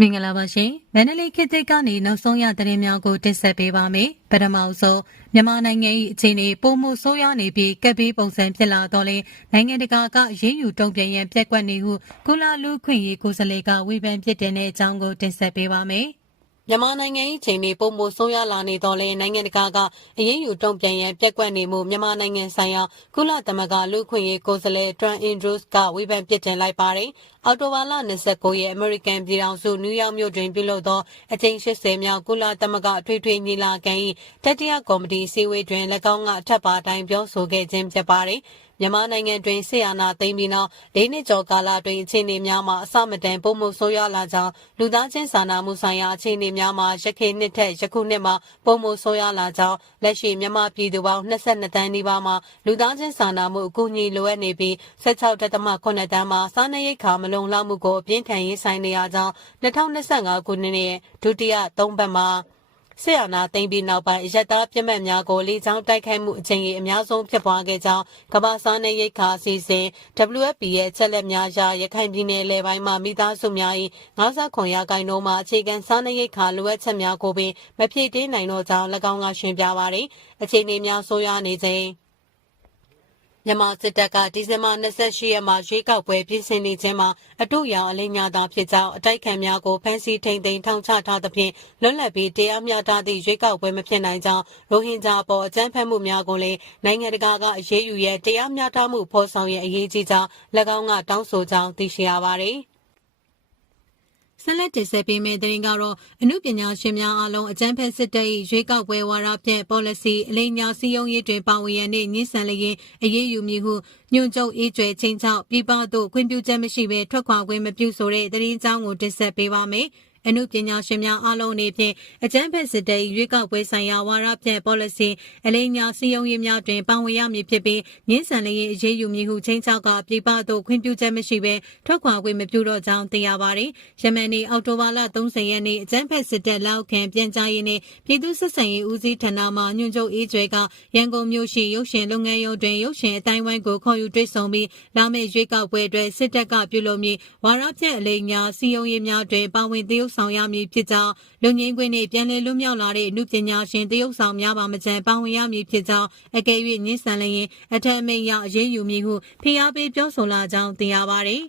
မင်္ဂလာပါရှင်မန္တလေးခေတ်သစ်ကနေနောက်ဆုံးရသတင်းများကိုတင်ဆက်ပေးပါမယ်ပထမဆုံးမြန်မာနိုင်ငံ၏အခြေအနေပုံမှုဆိုးရွားနေပြီးကပ်ပြီးပုံစံဖြစ်လာတော့လေနိုင်ငံတကာကရင်းယူတုံ့ပြန်ရန်ပြက်ကွက်နေဟုကုလလူခွင့်ရေးကိုယ်စားလှယ်ကဝေဖန်ပြစ်တင်တဲ့အကြောင်းကိုတင်ဆက်ပေးပါမယ် မြန်မာနိုင်ငံ၏ချိန်နေပုံမှုဆိုးရွားလာနေတော့လေနိုင်ငံတကာကအရေးယူတုံ့ပြန်ရန်ပြက်ကွက်နေမှုမြန်မာနိုင်ငံဆိုင်ရာကုလသမဂ္ဂလူခွင့်ရေးကိုယ်စားလှယ်ထရန်အင်ဒရိုးစ်ကဝေဖန်ပြစ်တင်လိုက်ပါတယ်အော်တိုဝါလာ29ရဲ့အမေရိကန်ပြည်ထောင်စုနယူးယောက်မြို့တွင်ပြုလုပ်သောအကြိမ်80မြောက်ကုလသမဂ္ဂထွေထွေညီလာခံ၏တတိယကော်မတီစည်းဝေးတွင်၎င်းကအထက်ပါတိုင်းပြောဆိုခဲ့ခြင်းဖြစ်ပါတယ် မြန်မာနိုင်ငံတွင်ဆီယနာသိမ်းပြီးနောက်၄နှစ်ကျော်ကာလတွင်အခြေအနေများမှာအစမတန်ပုံမှုဆိုးရွားလာကြောင်းလူသားချင်းစာနာမှုဆိုင်ရာအခြေအနေများမှာရခိုင်နှစ်ထက်ယခုနှစ်မှာပုံမှုဆိုးရွားလာကြောင်းလက်ရှိမြန်မာပြည်သူပေါင်း22တန်းနီးပါးမှာလူသားချင်းစာနာမှုအကူအညီလိုအပ်နေပြီး16.8တန်းမှာစားနပ်ရိက္ခာမလုံလောက်မှုကိုအပြင်းထန်ရေးဆိုင်နေရကြောင်း2025ခုနှစ်ရဲ့ဒုတိယသုံးပတ်မှာ ဆေးရနာသိမ်းပြီးနောက်ပိုင်းရက်သားပြစ်မှတ်များကိုလေကြောင်းတိုက်ခိုက်မှုအကြိမ်ကြီးအများဆုံးဖြစ်ပွားခဲ့ကြောင်းကမ္ဘာစားနယ်ရိတ်ခါအစီအစဉ် WFP ရဲ့ချက်လက်များရာရခိုင်ပြည်နယ်လယ်ပိုင်းမှာမိသားစုများ၏59ရာခိုင်နှုန်းမှာအခြေခံစားနယ်ရိတ်ခါလိုအပ်ချက်များကိုပင်မဖြည့်တင်းနိုင်တော့ကြောင်း၎င်းကရှင်းပြပါရယ်အခြေအနေများဆိုးရွားနေခြင်း မြန်မာစစ်တပ်ကဒီဇင်ဘာ28ရက်မှာရွေးကောက်ပွဲပြင်ဆင်နေခြင်းမှာအတူရောင်အလိညာသာဖြစ်ကြောင်းအတိုက်ခံများကိုဖမ်းဆီးထိန်သိမ်းထောင်ချထားသဖြင့်လွတ်လပ်ပြီးတရားမျှတသည့်ရွေးကောက်ပွဲမဖြစ်နိုင်ကြောင်းရိုဟင်ဂျာပေါ်အကြမ်းဖက်မှုများကိုလည်းနိုင်ငံတကာကအရေးယူရဲတရားမျှတမှုဖော်ဆောင်ရန်အရေးကြီးကြောင်း၎င်းကတောင်းဆိုကြောင်းသိရှိရပါသည် ဆက်လက်တင်ဆက်ပေးမယ့်သတင်းကတော့အမှုပညာရှင်များအားလုံးအကြံဖက်စစ်တပ်၏ရွေးကောက်ပွဲဝါဒဖြန့် policy အလိညာစည်းရုံးရေးတွင်ပါဝင်ရန်နှင့်ညှိဆန်လျင်အရေးယူမည်ဟုညွှန်ချုပ်အေးကျွဲချင်းချောက်ပြည်ပသို့ခွင့်ပြုချက်မရှိဘဲထွက်ခွာခွင့်မပြုဆိုတဲ့သတင်းကြောင်းကိုတင်ဆက်ပေးပါမယ်။ အမှုပညာရှင်များအားလုံးအနေဖြင့်အကြမ်းဖက်စစ်တပ်ရွေးကောက်ပွဲဆိုင်ရာဝါဒဖြန့် policy အလိညာစည်းရုံးရေးများတွင်ပါဝင်ရမည်ဖြစ်ပြီးငင်းဆန်လျင်အရေးယူမည်ဟုချင်းချောက်ကပြည်ပသို့ခွင့်ပြုချက်မရှိဘဲထွက်ခွာခွင့်မပြုတော့ကြောင်းသိရပါတယ်။ယမန်နေ့အောက်တိုဘာလ30ရက်နေ့အကြမ်းဖက်စစ်တပ်လက်အောက်ခံပြန်ကြားရေးနှင့်ပြည်သူ့ဆက်ဆံရေးဦးစီးဌာနမှညွှန်ချုပ်အေးကျွဲကရန်ကုန်မြို့ရှိရုပ်ရှင်လုပ်ငန်းရုံတွင်ရုပ်ရှင်အတိုင်းဝိုင်းကိုခေါ်ယူတွေ့ဆုံပြီးလာမယ့်ရွေးကောက်ပွဲအတွက်စစ်တပ်ကပြုလုပ်မည့်ဝါဒဖြန့်အလိညာစည်းရုံးရေးများတွင်ပါဝင်သရုပ်ဆောင်ရမည်ဖြစ်ကြောင်းလူငင်းခွင့်နှင့်ပြန်လည်လွတ်မြောက်လာတဲ့အမှုပညာရှင်တရုတ်ဆောင်များပါမကျန်ပါဝင်ရမည်ဖြစ်ကြောင်းအကယ်၍ညှင်းဆန်လျင်အထက်အမိန့်ရအရေးယူမည်ဟုဖိအားပေးပြောဆိုလာကြောင်းသိရပါသည်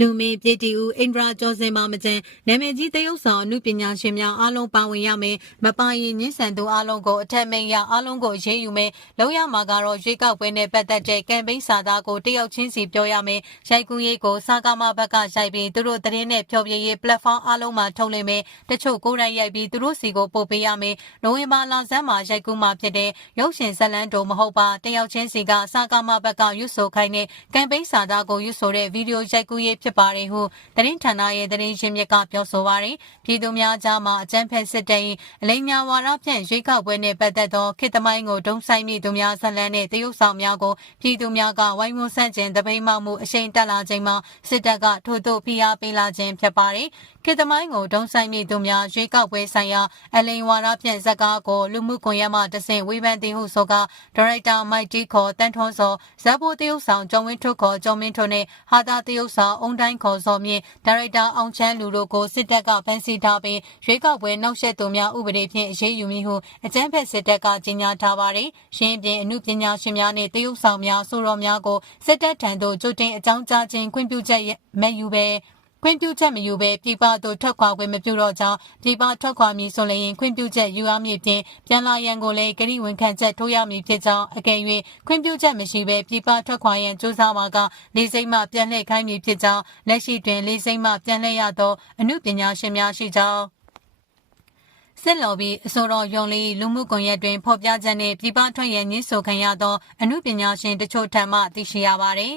လူမင်းပြည်တီဦးအင်ဒရာကျော်စင်ပါမကျန်နာမည်ကြီးတရုတ်ဆောင်အမှုပညာရှင်များအားလုံးပါဝင်ရမယ်မပါရင်ညှင်းဆန်သူအားလုံးကိုအထက်မိန်ရအားလုံးကိုရေးယူမယ်လောက်ရမှာကတော့ရွေးကောက်ပွဲနဲ့ပတ်သက်တဲ့ကမ်ပိန်းစာသားကိုတယောက်ချင်းစီပြောရမယ်ရိုက်ကူးရေးကိုစာကာမဘက်ကရိုက်ပြီးသူတို့သတင်းနဲ့ဖြောပြရေး platform အားလုံးမှာထုတ်လိမ့်မယ်တချို့ကိုယ်တိုင်ရိုက်ပြီးသူတို့စီကိုပို့ပေးရမယ်နိုဝင်ဘာလဆန်းမှာရိုက်ကူးမှာဖြစ်တဲ့ရုပ်ရှင်ဇလန်းတို့မဟုတ်ပါတယောက်ချင်းစီကစာကာမဘက်ကရွတ်ဆိုခိုင်းတဲ့ကမ်ပိန်းစာသားကိုရွတ်ဆိုတဲ့ဗီဒီယိုရိုက်ကူးရေးဖြစ်ပါတယ်ဟုသတင်းဌာနရဲ့သတင်းရင်းမြစ်ကပြောဆိုပါတယ်ပြည်သူများကြားမှာအကြမ်းဖက်စစ်တပ်၏အလိညာဝါဒဖြန့်ရွေးကောက်ပွဲနှင့်ပတ်သက်သောခေတ်သမိုင်းကိုဒုံဆိုင်မိသူများဇလန်းနှင့်တရုတ်ဆောင်များကိုပြည်သူများကဝိုင်းဝန်းဆန့်ကျင်တပိမှောက်မှုအရှိန်တက်လာချိန်မှာစစ်တပ်ကထို့သို့ဖိအားပေးလာခြင်းဖြစ်ပါတယ် ခေတ်သမိုင်းကိုဒုံဆိုင်မိသူများရွေးကောက်ပွဲဆိုင်ရာအလိန်ဝါဒဖြန့်ဇက်ကားကိုလူမှုကွန်ရက်မှတဆင့်ဝေဖန်တင်ဟုဆိုကဒါရိုက်တာမိုက်တီခေါ်တန်ထွန်းစောဇက်ဖို့တရုတ်ဆောင်ကျော်ဝင်းထွတ်ခေါ်ကျော်မင်းထွန်းနဲ့ဟာတာတရုတ်ဆောင်အုံတိုင်းခေါ်စောမြင့်ဒါရိုက်တာအောင်ချမ်းလူတို့ကိုစစ်တပ်ကဖမ်းဆီးထားပြီးရွေးကောက်ပွဲနှောက်ယှက်သူများဥပဒေဖြင့်အရေးယူမည်ဟုအကြမ်းဖက်စစ်တပ်ကကြေညာထားပါတယ်။ရှင်းပြအမှုပညာရှင်များနှင့်တရုတ်ဆောင်များဆိုတော်များကိုစစ်တပ်ထံသို့ကြိုတင်အကြောင်းကြားခြင်းခွင့်ပြုချက်မဲ့ယူပဲ ခွင့်ပြုချက်မယူဘဲပြည်ပသို့ထွက်ခွာခွင့်မပြုတော့ကြောင်းပြည်ပထွက်ခွာမည်ဆိုလျင်ခွင့်ပြုချက်ယူရမည်ဖြင့်ပြန်လာရန်ကိုလည်းကတိဝန်ခံချက်ထိုးရမည်ဖြစ်ကြောင်းအကယ်၍ခွင့်ပြုချက်မရှိဘဲပြည်ပထွက်ခွာရန်ကြိုးစားမှာကလေးစိမ့်မှပြန်လှည့်ခိုင်းမည်ဖြစ်ကြောင်းလက်ရှိတွင်လေးစိမ့်မှပြန်လှည့်ရသောအမှုပညာရှင်များရှိကြောင်းစစ်လော်ဘီအစောတော်ယုံလီလူမှုကွန်ရက်တွင်ဖော်ပြချက်နှင့်ပြည်ပထွက်ရန်ညှင်းဆိုခံရသောအမှုပညာရှင်တချို့ထံမှသိရှိရပါသည်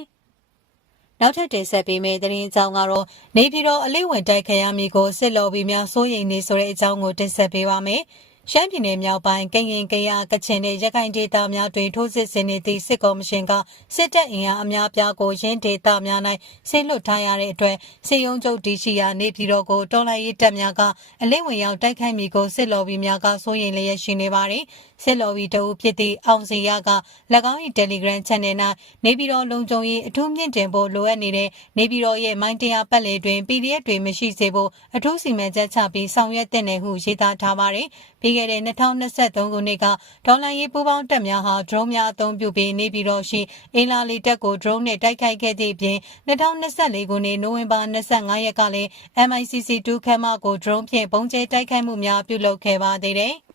နောက်ထပ်တင်ဆက်ပေးမယ့်သတင်းအကြောင်းကတော့နေပြည်တော်အလေးဝင်တိုက်ခရမီကိုစစ်လော်ဘီများစိုးရိမ်နေဆိုတဲ့အကြောင်းကိုတင်ဆက်ပေးပါမယ်။ ရှမ်းပြည်နယ်မြောက်ပိုင်းကရင်ကရကချင်နဲ့ရခိုင်ဒေသများတွင်ထိုးစစ်ဆင်နေသည့်စစ်ကော်မရှင်ကစစ်တပ်အင်အားအများပြားကိုရင်းဒေသများ၌ဆင်းလွတ်ထားရတဲ့အတွက်စစ်ရုံးချုပ်တည်ရှိရာနေပြည်တော်ကိုတော်လှန်ရေးတပ်များကအလင်းဝင်ရောက်တိုက်ခိုက်မိကိုစစ်လော်ဘီများကစိုးရိမ်လျက်ရှိနေပါတယ်။စစ်လော်ဘီတအုပ်ဖြစ်သည့်အောင်စီရက၎င်း၏ Telegram Channel ၌နေပြည်တော်လုံခြုံရေးအထူးမြင့်တင်ဖို့လိုအပ်နေတဲ့နေပြည်တော်ရဲ့မိုင်းတရားပတ်လည်တွင် PDF တွေမရှိစေဖို့အထူးစီမံချက်ချပြီးဆောင်ရွက်တဲ့နယ်ဟုရေးသားထားပါတယ်။ပြီးခဲ့တဲ့2023ခုနှစ်ကဒေါ်လာရေးပူးပေါင်းတပ်များဟာ drone များအသုံးပြုပြီးနေပြည်တော်ရှိအင်လာလီတပ်ကို drone နဲ့တိုက်ခိုက်ခဲ့သည့်အပြင်2024ခုနှစ်နိုဝင်ဘာ25ရက်ကလည်း MICC2 ခမ်းမကို drone ဖြင့်ပုံကျဲတိုက်ခိုက်မှုများပြုလုပ်ခဲ့ပါသေးတယ်။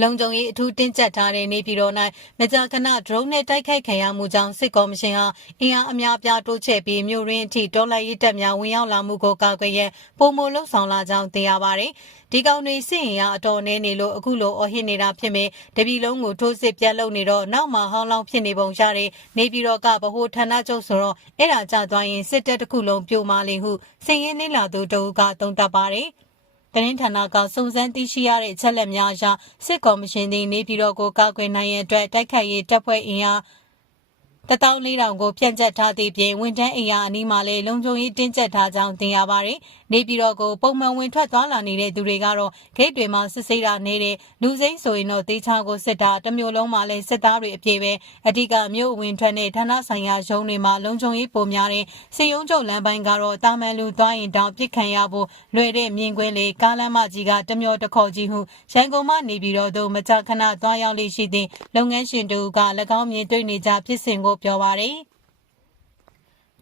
လုံခြုံရေးအထူးတင်းကျပ်ထားတဲ့ နေပြည်တော်၌မကြာခဏ drone နဲ့တိုက်ခိုက်ခံရမှုကြောင့် စစ်ကော်မရှင်ဟာ အင်အားအများပြား တိုးချဲ့ပြီး မြို့ရင်းအထိ တော်လှန်ရေးတပ်များ ဝင်ရောက်လာမှုကို ကာကွယ်ရန်ပုံမလှုပ်ဆောင်လာကြောင်း သိရပါတယ်။ဒီကောင်တွေ စစ်ရင်ရအတော်နေနေလို့ အခုလိုအဟစ်နေတာဖြစ်ပေတပြီလုံးကို ထိုးစစ်ပြတ်လုပ်နေတော့ နောက်မှဟောင်းလောင်းဖြစ်နေပုံရတဲ့ နေပြည်တော်က ဗဟိုဌာနချုပ်ဆိုတော့ အဲ့ဒါကြသွားရင် စစ်တပ်တစ်ခုလုံး ပြိုမာလိမ့်ဟုစင်ရင်နေလာသူတအုပ်ကသုံးသပ်ပါတယ်။ သတင်းဌာနကစုံစမ်းသိရှိရတဲ့ချက်လက်များအရစစ်ကော်မရှင်သည်နေပြည်တော်ကိုကောက်ွယ်နိုင်ရန်အတွက်တိုက်ခိုက်ရေးတပ်ဖွဲ့အင်အား14000ကိုဖြန့်ကျက်ထားသည့်ပြင်ဝန်ထမ်းအိမ်ယာအနီးမှာလည်းလုံခြုံရေးတင်းကျပ်ထားကြောင်းသိရပါတယ်။ နေပြည်တော်ကိုပုံမှန်ဝင်ထွက်သွားလာနေတဲ့သူတွေကတော့ဂိတ်တွေမှာစစ်ဆေးတာနေတဲ့လူစိမ့်ဆိုရင်တော့တေးချာကိုစစ်တာတမျိုးလုံးမှာလည်းစစ်သားတွေအပြည့်ပဲအဓိကမြို့ဝင်ထွက်တဲ့ဌာနဆိုင်ရာရုံးတွေမှာလုံခြုံရေးပုံများတဲ့စီယုံကျုပ်လမ်းပိုင်းကတော့တာမန်လူသွားရင်တောင်ပြစ်ခံရဖို့လွယ်တဲ့မြင်ကွင်းလေကားလမ်းမကြီးကတမျိုးတစ်ခေါ်ကြီးဟုရန်ကုန်မှနေပြည်တော်သို့မကြာခဏသွားရောက်လေရှိသည့်လုပ်ငန်းရှင်တို့က၎င်းမြင်တွေ့နေကြဖြစ်စဉ်ကိုပြောပါရယ်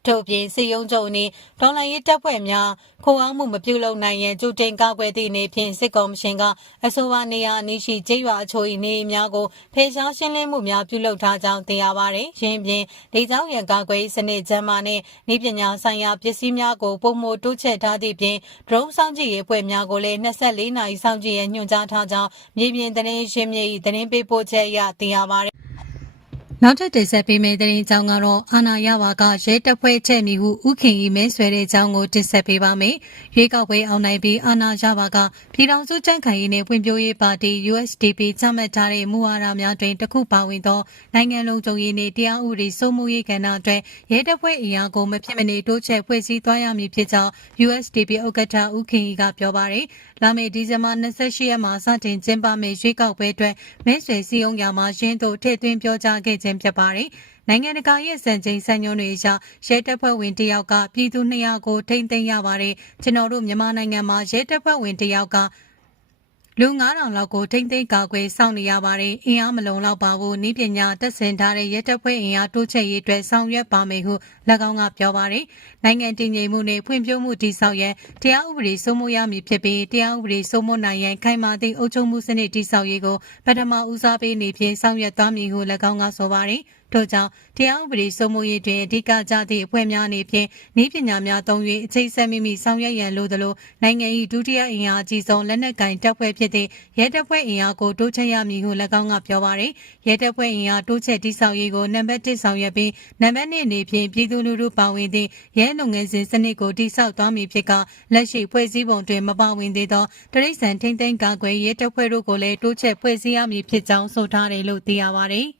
တို့ပြင်စီယုံချုပ်အနေဒေါ်လာရေးတပ်ဖွဲ့များခိုအောင်မှုမပြုလုပ်နိုင်ရန်ကြိုတင်ကောက်ွယ်သည့်အနေဖြင့်စစ်ကော်မရှင်ကအဆိုပါနေရာအနည်းရှိကျေးရွာအချို့၏နေအိမ်များကိုဖေရှားရှင်းလင်းမှုများပြုလုပ်ထားကြောင်းသိရပါသည်။ရင်းပြင်ဒေသရန်ကောက်ွယ်စနစ်ကျမ်းမာနှင့်ဤပညာဆိုင်ရာပစ္စည်းများကိုပုံမတိုးချဲ့ထားသည့်ပြင် drone စောင့်ကြည့်ရေးအဖွဲ့များကိုလည်း24နာရီစောင့်ကြည့်ရန်ညွှန်ကြားထားကြောင်းမြေပြင်သတင်းရင်းမြစ်၏သတင်းပေးပို့ချက်အရသိရပါသည် နောက်ထပ်တင်ဆက်ပေးမယ့်သတင်းကြောင်းကတော့အာနာယဝါကရဲတပ်ဖွဲ့ချက်မိဟုဥခင်ကြီးမဲဆွဲတဲ့အကြောင်းကိုတင်ဆက်ပေးပါမယ်။ရွေးကောက်ပွဲအောင်နိုင်ပြီးအာနာယဝါကပြည်ထောင်စုကြံ့ခိုင်ရေးနဲ့ဖွံ့ဖြိုးရေးပါတီ USDP ချမှတ်ထားတဲ့မူဝါဒများတွင်တစ်ခုပါဝင်သောနိုင်ငံလုံးချုပ်ရေးနှင့်တရားဥပဒေစိုးမိုးရေးကဏ္ဍအတွက်ရဲတပ်ဖွဲ့အင်အားကိုမဖြစ်မနေတိုးချဲ့ဖွဲ့စည်းသွားရမည်ဖြစ်ကြောင်း USDP ဥက္ကဋ္ဌဥခင်ကြီးကပြောပါရယ်။ လာမယ့်ဒီဇင်ဘာ28ရက်မှာစတင်ကျင်းပမယ့်ရွေးကောက်ပွဲအတွက်မဲဆွယ်စည်းရုံးရာမှာရင်းတို့ထည့်သွင်းပြောကြားခဲ့ခြင်းဖြစ်ပါတယ်။နိုင်ငံတကာရဲ့စံချိန်စံညွှန်းတွေအရရဲတပ်ဖွဲ့ဝင်တယောက်ကပြည်သူ200ကိုထိမ့်သိမ်းရပါတယ်။ကျွန်တော်တို့မြန်မာနိုင်ငံမှာရဲတပ်ဖွဲ့ဝင်တယောက်က လူ9000လောက်ကိုထိမ့်သိမ်းကာကွယ်စောင့်နေရပါတယ်။အင်အားမလုံလောက်ပါဘူး။ဤပညာတက်ဆင်ထားတဲ့ရဲတပ်ဖွဲ့အင်အားတိုးချဲ့ရေးအတွက်ဆောင်ရွက်ပါမယ်ဟု၎င်းကပြောပါတယ်။နိုင်ငံတည်ငြိမ်မှုနဲ့ဖွံ့ဖြိုးမှုတည်ဆောက်ရန်တရားဥပဒေစိုးမိုးရမည်ဖြစ်ပြီးတရားဥပဒေစိုးမိုးနိုင်ရန်ခိုင်မာသည့်အုပ်ချုပ်မှုစနစ်တည်ဆောက်ရေးကိုပထမဦးစားပေးနေဖြင့်ဆောင်ရွက်သွားမည်ဟု၎င်းကဆိုပါတယ်။ ထို့ကြောင့်တရားဥပဒေစိုးမိုးရေးတွင်အဓိကကျသည့်အဖွဲ့များအနေဖြင့်ဤပညာများသုံး၍အခြေဆက်မိမိဆောင်ရွက်ရန်လိုသလိုနိုင်ငံ၏ဒုတိယအင်အားအကြီးဆုံးလက်နက်ကင်တပ်ဖွဲ့ဖြစ်သည့်ရဲတပ်ဖွဲ့အင်အားကိုတိုးချဲ့ရမည်ဟု၎င်းကပြောပါရယ်ရဲတပ်ဖွဲ့အင်အားတိုးချဲ့တိစောက်ရေးကိုနံပါတ်1ဆောင်ရွက်ပြီးနံပါတ်2အနေဖြင့်ပြည်သူလူထုပါဝင်သည့်ရဲလုပ်ငန်းစဉ်စနစ်ကိုတိစောက်သွားမည်ဖြစ်ကလက်ရှိဖွဲ့စည်းပုံတွင်မပါဝင်သေးသောတရိษံထိမ့်သိမ်းကာကွယ်ရဲတပ်ဖွဲ့တို့ကိုလည်းတိုးချဲ့ဖွဲ့စည်းရမည်ဖြစ်ကြောင်းဆိုထားတယ်လို့သိရပါရယ်